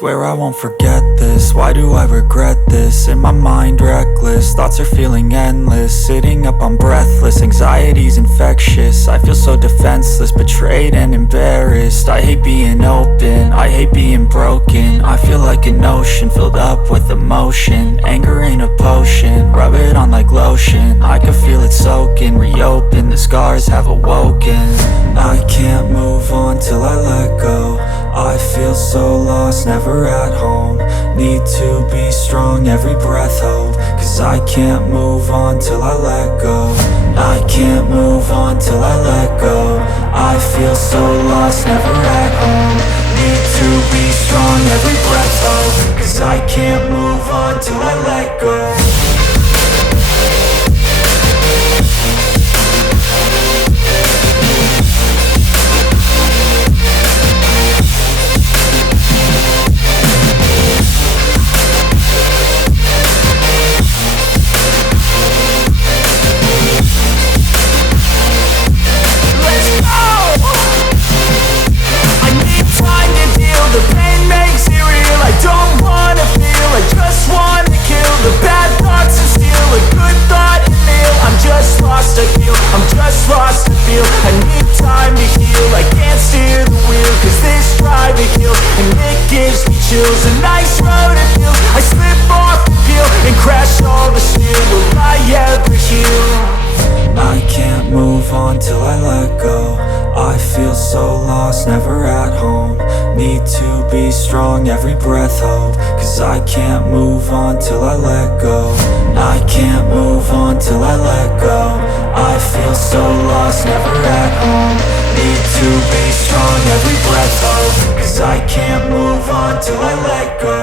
Swear I won't forget this, why do I regret this? In my mind reckless, thoughts are feeling endless. Sitting up I'm breathless, anxiety's infectious. I feel so defenseless, betrayed and embarrassed. I hate being open, I hate being broken. I feel like an ocean filled up with emotion. Anger ain't a potion, rub it on like lotion. I can feel it soaking, reopen, the scars have awoken. I can't move on till I let go. I feel so lost, never at home. Need to be strong, every breath hope. Cause I can't move on till I let go. I can't move on till I let go. I feel so lost, never at home. Need to be strong, every breath hope. Cause I can't move on till I let go. I'm just lost to feel, I need time to heal. I can't steer the wheel, cause this driving kills. And it gives me chills, a nice road to feel. I slip off the peel and crash all the steel. Will I ever heal? I can't move on till I let go. I feel so lost, never at home. Need to be strong, every breath hope. Cause I can't move on till I let go. I can't move on till I let go. I feel so lost, never at home. Need to be strong, every breath hope. Cause I can't move on till I let go.